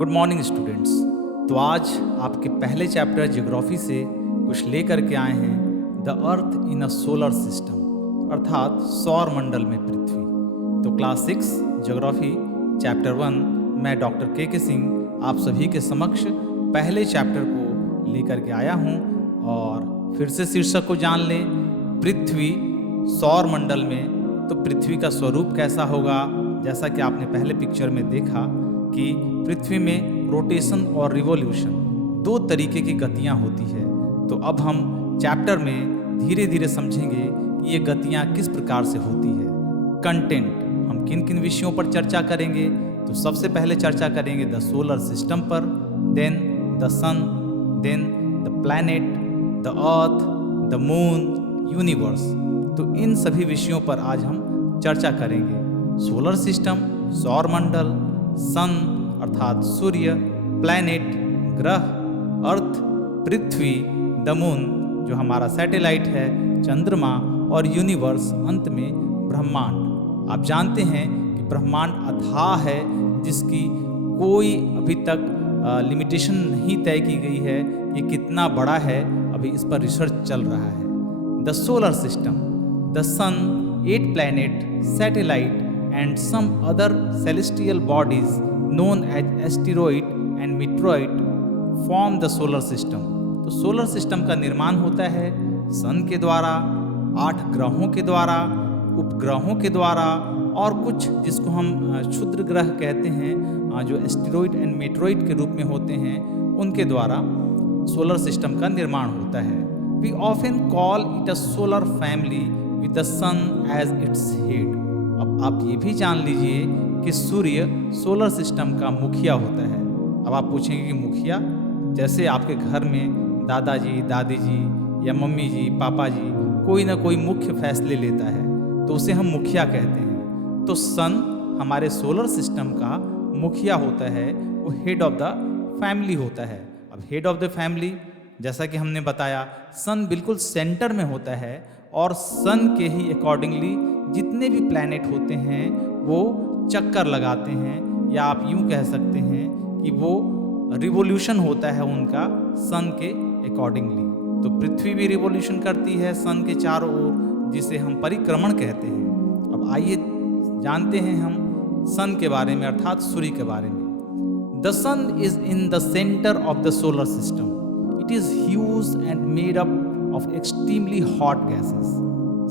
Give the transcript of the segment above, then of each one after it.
Good morning students. तो आज आपके पहले चैप्टर ज्योग्राफी से कुछ लेकर के आए हैं the earth in a solar system, अर्थात सौर मंडल में पृथ्वी। तो क्लास 6 ज्योग्राफी चैप्टर 1 मैं डॉक्टर के सिंह आप सभी के समक्ष पहले चैप्टर को लेकर के आया हूं। और फिर से शीर्षक को जान लें, पृथ्वी सौर मंडल में। तो पृथ्वी का स्वरूप कैसा होगा, जैसा कि आपने पहले पिक्चर में देखा कि पृथ्वी में रोटेशन और रिवॉल्यूशन दो तरीके की गतियां होती है। तो अब हम चैप्टर में धीरे धीरे समझेंगे कि ये गतियां किस प्रकार से होती है। कंटेंट, हम किन किन विषयों पर चर्चा करेंगे। तो सबसे पहले चर्चा करेंगे द सोलर सिस्टम पर, then the sun, then the planet, the earth, the moon, universe. तो इन सभी विषयों पर आज हम चर्चा करेंगे। सोलर सिस्टम सौर मंडल, सन अर्थात सूर्य, प्लैनेट ग्रह, अर्थ पृथ्वी, द मून जो हमारा सैटेलाइट है, चंद्रमा, और यूनिवर्स अंत में ब्रह्मांड। आप जानते हैं कि ब्रह्मांड अथाह है, जिसकी कोई अभी तक लिमिटेशन नहीं तय की गई है। ये कितना बड़ा है, अभी इस पर रिसर्च चल रहा है। The solar system, the sun, 8 planet, satellite and some other celestial bodies known as asteroid and meteoroid form the solar system। तो सोलर सिस्टम का निर्माण होता है सन के द्वारा, 8 ग्रहों के द्वारा, उपग्रहों के द्वारा, और कुछ जिसको हम क्षुद्र ग्रह कहते हैं, जो एस्टेरॉइड एंड मेटेरॉइड के रूप में होते हैं, उनके द्वारा सोलर सिस्टम का निर्माण होता है। We often call it a solar family with the sun as its head. अब आप ये भी जान लीजिए कि सूर्य सोलर सिस्टम का मुखिया होता है। अब आप पूछेंगे कि मुखिया, जैसे आपके घर में दादाजी, दादी जी या मम्मी जी, पापा जी कोई ना कोई मुख्य फैसले लेता है, तो उसे हम मुखिया कहते हैं। तो सन हमारे सोलर सिस्टम का मुखिया होता है, वो हेड ऑफ द फैमिली होता है। अब हेड ऑफ द फैमिली, जैसा कि हमने बताया, सन बिल्कुल सेंटर में होता है, और सन के ही अकॉर्डिंगली जितने भी प्लैनेट होते हैं वो चक्कर लगाते हैं, या आप यूं कह सकते हैं कि वो रिवॉल्यूशन होता है उनका सन के अकॉर्डिंगली। तो पृथ्वी भी रिवॉल्यूशन करती है सन के चारों ओर, जिसे हम परिक्रमण कहते हैं। अब आइए जानते हैं हम सन के बारे में, अर्थात सूर्य के बारे में। The sun is in the centre of the solar system. It is huge and made up of extremely hot gases.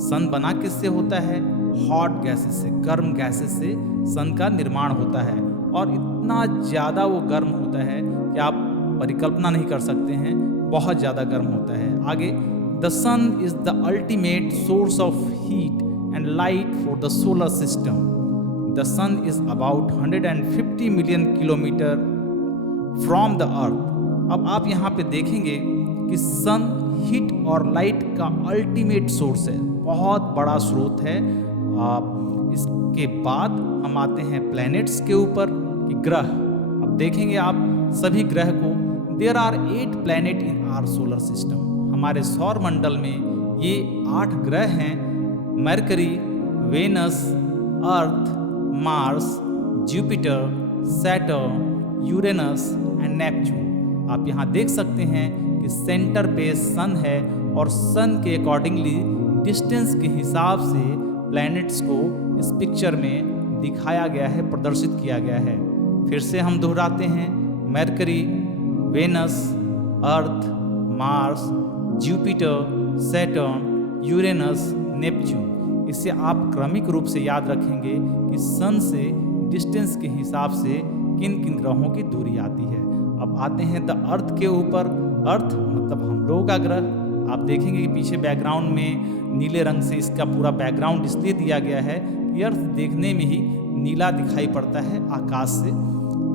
Sun बना किससे होता है? हॉट गैसेस से, गर्म गैसेस से सन का निर्माण होता है, और इतना ज़्यादा वो गर्म होता है कि आप परिकल्पना नहीं कर सकते हैं, बहुत ज़्यादा गर्म होता है। आगे, the sun is the ultimate source of heat and light for the solar system. The sun is about 150 million kilometre from the earth. अब आप यहाँ पे देखेंगे कि सन हीट और लाइट का अल्टीमेट सोर्स है, बहुत बड़ा स्रोत है। इसके बाद हम आते हैं प्लैनेट्स के ऊपर कि ग्रह। अब देखेंगे आप सभी ग्रह को, there are 8 planet in our solar system. हमारे सौर मंडल में ये 8 ग्रह हैं: Mercury, Venus, Earth, Mars, Jupiter, Saturn, Uranus and Neptune. आप यहाँ देख सकते हैं कि सेंटर पे सन है, और सन के अकॉर्डिंगली डिस्टेंस के हिसाब से प्लैनेट्स को इस पिक्चर में दिखाया गया है, प्रदर्शित किया गया है। फिर से हम दोहराते हैं, Mercury, Venus, Earth, Mars, Jupiter, Saturn, Uranus, Neptune. इससे आप क्रमिक रूप से याद रखेंगे कि सन से डिस्टेंस के हिसाब से किन किन ग्रहों की दूरी आती है। अब आते हैं द अर्थ के ऊपर। अर्थ मतलब हम लोगों का ग्रह। आप देखेंगे कि पीछे बैकग्राउंड में नीले रंग से इसका पूरा बैकग्राउंड इसलिए दिया गया है कि अर्थ देखने में ही नीला दिखाई पड़ता है आकाश से।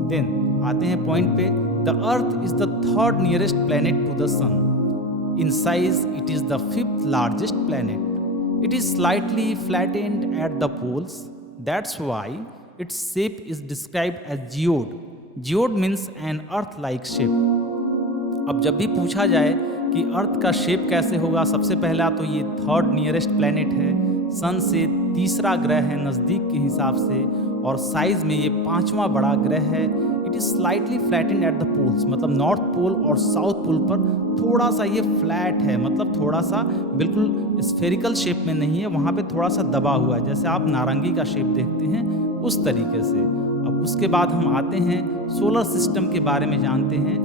देन आते हैं पॉइंट पे, the earth is the 3rd nearest planet to the sun. In size it is the 5th largest planet. It is slightly flattened at the poles, that's why its shape is described as geoid. Geoid means an earth like shape. अब जब भी पूछा जाए कि अर्थ का shape कैसे होगा, सबसे पहला तो ये 3rd नियरेस्ट प्लैनेट है, सन से तीसरा ग्रह है नज़दीक के हिसाब से, और साइज में ये 5वां बड़ा ग्रह है। It is slightly flattened at the poles, मतलब नॉर्थ पोल और साउथ पोल पर थोड़ा सा ये फ्लैट है, मतलब थोड़ा सा बिल्कुल स्फेरिकल शेप में नहीं है, वहाँ पे थोड़ा सा दबा हुआ है, जैसे आप नारंगी का शेप देखते हैं उस तरीके से। अब उसके बाद हम आते हैं सोलर सिस्टम के बारे में जानते हैं।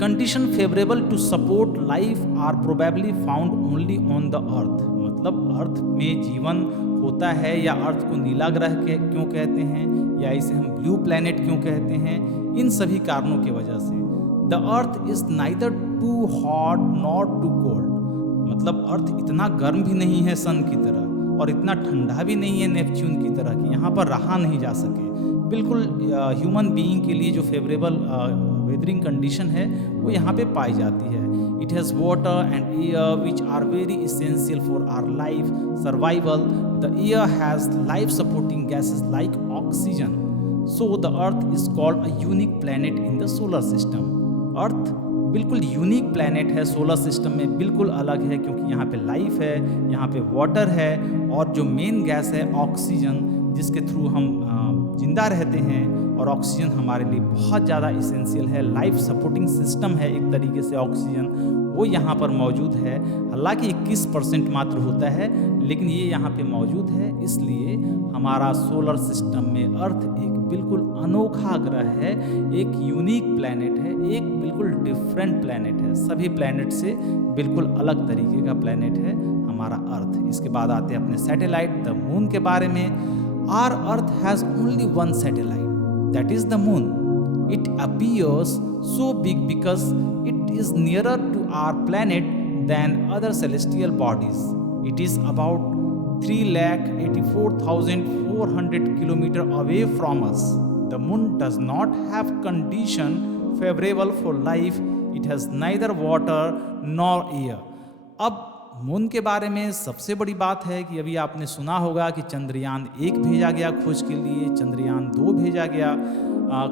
Condition favourable to support life are probably found only on the earth, मतलब अर्थ में जीवन होता है, या अर्थ को नीला ग्रह के क्यों कहते हैं, या इसे हम ब्लू प्लैनेट क्यों कहते हैं, इन सभी कारणों की वजह से। The earth is neither too hot not too cold, मतलब अर्थ इतना गर्म भी नहीं है सन की तरह और इतना ठंडा भी नहीं है नेपच्यून की तरह कि यहाँ पर रहा नहीं जा सके। बिल्कुल ह्यूमन बीइंग के लिए जो फेवरेबल वेदरिंग कंडीशन है वो यहाँ पे पाई जाती है। It has water and air which are very essential for our life survival. The air has life supporting gases like oxygen, so the earth is called a unique planet in the solar system. Earth बिल्कुल unique planet है, solar system में बिल्कुल अलग है, क्योंकि यहाँ पे life है, यहाँ पे वाटर है, और जो मेन गैस है ऑक्सीजन, जिसके थ्रू हम जिंदा रहते हैं, और ऑक्सीजन हमारे लिए बहुत ज़्यादा इसेंशियल है, लाइफ सपोर्टिंग सिस्टम है एक तरीके से ऑक्सीजन, वो यहाँ पर मौजूद है। हालांकि 21% मात्र होता है, लेकिन ये यहाँ पे मौजूद है, इसलिए हमारा सोलर सिस्टम में अर्थ एक बिल्कुल अनोखा ग्रह है, एक यूनिक प्लैनेट है, एक बिल्कुल डिफरेंट प्लैनेट है, सभी प्लैनेट से बिल्कुल अलग तरीके का प्लैनेट है हमारा अर्थ। इसके बाद आते हैं अपने सैटेलाइट द मून के बारे में। Our earth has only one satellite, that is the moon. It appears so big because it is nearer to our planet than other celestial bodies. It is about 3,84,400 kilometers away from us. The moon does not have condition favorable for life. It has neither water nor air. अब moon के बारे में सबसे बड़ी बात है कि अभी आपने सुना होगा कि चंद्रयान 1 भेजा गया खोज के लिए, चंद्रयान 2 भेजा गया,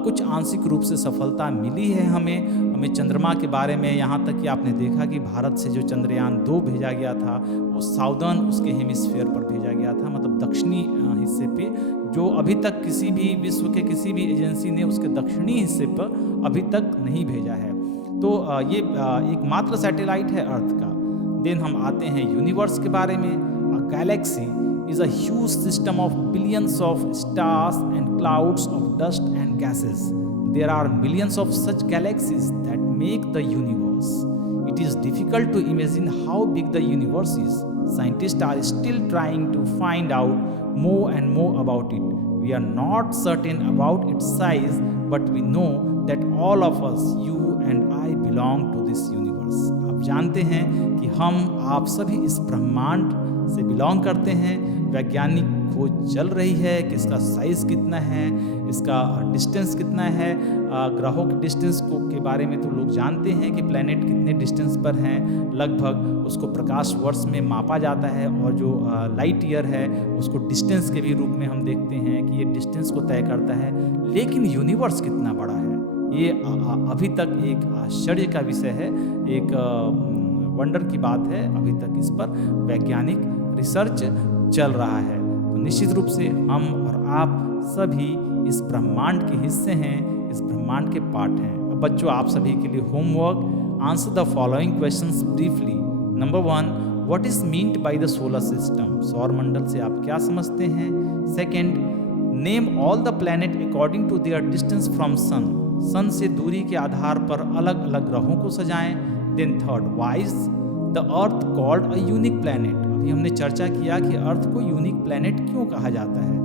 कुछ आंशिक रूप से सफलता मिली है हमें चंद्रमा के बारे में, यहाँ तक कि आपने देखा कि भारत से जो चंद्रयान 2 भेजा गया था वो साउदर्न उसके हेमिस्फीयर पर भेजा गया था, मतलब दक्षिणी हिस्से पे, जो अभी तक किसी भी विश्व के किसी भी एजेंसी ने उसके दक्षिणी हिस्से पर अभी तक नहीं भेजा है। तो ये एक मात्र सैटेलाइट है अर्थ का। देन हम आते हैं यूनिवर्स के बारे में। अ Galaxy is a huge system of billions of stars and clouds of dust and gases. There are millions of such galaxies that make the universe. It is difficult to imagine how big the universe is. Scientists are still trying to find out more and more about it. We are not certain about its size, but we know that all of us, you and I, belong to this universe. आप जानते हैं कि हम आप सभी इस ब्रह्मांड से बिलोंग करते हैं। वैज्ञानिक खोज चल रही है कि इसका साइज़ कितना है, इसका डिस्टेंस कितना है। ग्रहों के डिस्टेंस को के बारे में तो लोग जानते हैं कि प्लैनेट कितने डिस्टेंस पर हैं, लगभग उसको प्रकाश वर्ष में मापा जाता है, और जो लाइट ईयर है उसको डिस्टेंस के भी रूप में हम देखते हैं कि ये डिस्टेंस को तय करता है। लेकिन यूनिवर्स कितना बड़ा है ये अभी तक एक आश्चर्य का विषय है, एक वंडर की बात है। अभी तक इस पर वैज्ञानिक रिसर्च चल रहा है। तो निश्चित रूप से हम और आप सभी इस ब्रह्मांड के हिस्से हैं, इस ब्रह्मांड के पार्ट हैं। अब बच्चों, आप सभी के लिए homework, answer the following questions briefly. Number 1, what is meant by the solar system? सौर मंडल से आप क्या समझते हैं? Second, name all the planet according to their distance from sun. Sun से दूरी के आधार पर अलग अलग ग्रहों को सजाएं। Then third, why is the earth called a unique planet? अभी हमने चर्चा किया कि अर्थ को यूनिक प्लैनेट क्यों कहा जाता है।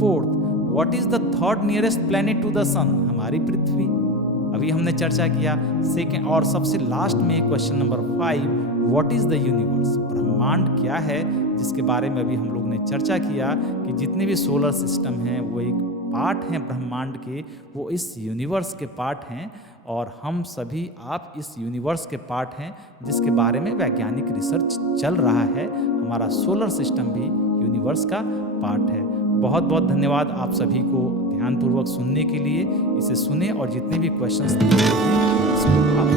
Fourth, what is the third nearest planet to the sun? हमारी पृथ्वी, अभी हमने चर्चा किया। सेकेंड और सबसे लास्ट में question number 5, what is the universe? ब्रह्मांड क्या है, जिसके बारे में अभी हम लोग ने चर्चा किया कि जितने भी सोलर सिस्टम हैं वो एक पार्ट हैं ब्रह्मांड के, वो इस यूनिवर्स के पार्ट हैं, और हम सभी आप इस यूनिवर्स के पार्ट हैं जिसके बारे में वैज्ञानिक रिसर्च चल रहा है। हमारा सोलर सिस्टम भी यूनिवर्स का पार्ट है। बहुत बहुत धन्यवाद आप सभी को ध्यानपूर्वक सुनने के लिए। इसे सुने और जितने भी क्वेश्चंस दिए हैं इसको आप